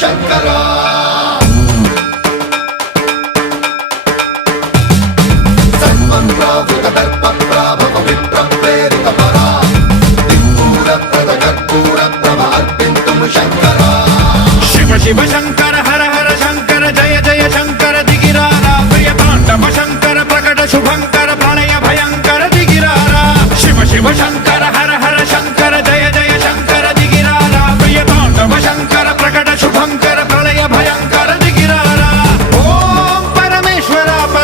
శంకర సన్మన్రావృత దర్ప ప్రాభవ విప్ర ప్రేరిత పరా దిక్పూర ప్రద కర్పూర ప్రభ అర్పింతుము శంకర శివ శివ శంకర హర హర శంకర జయ జయ శంకర దిగిరారా ప్రియ తాండవ శంకర ప్రకట శుభంకర ప్రణయ భయంకర దిగిరారా శివ శివ శంకర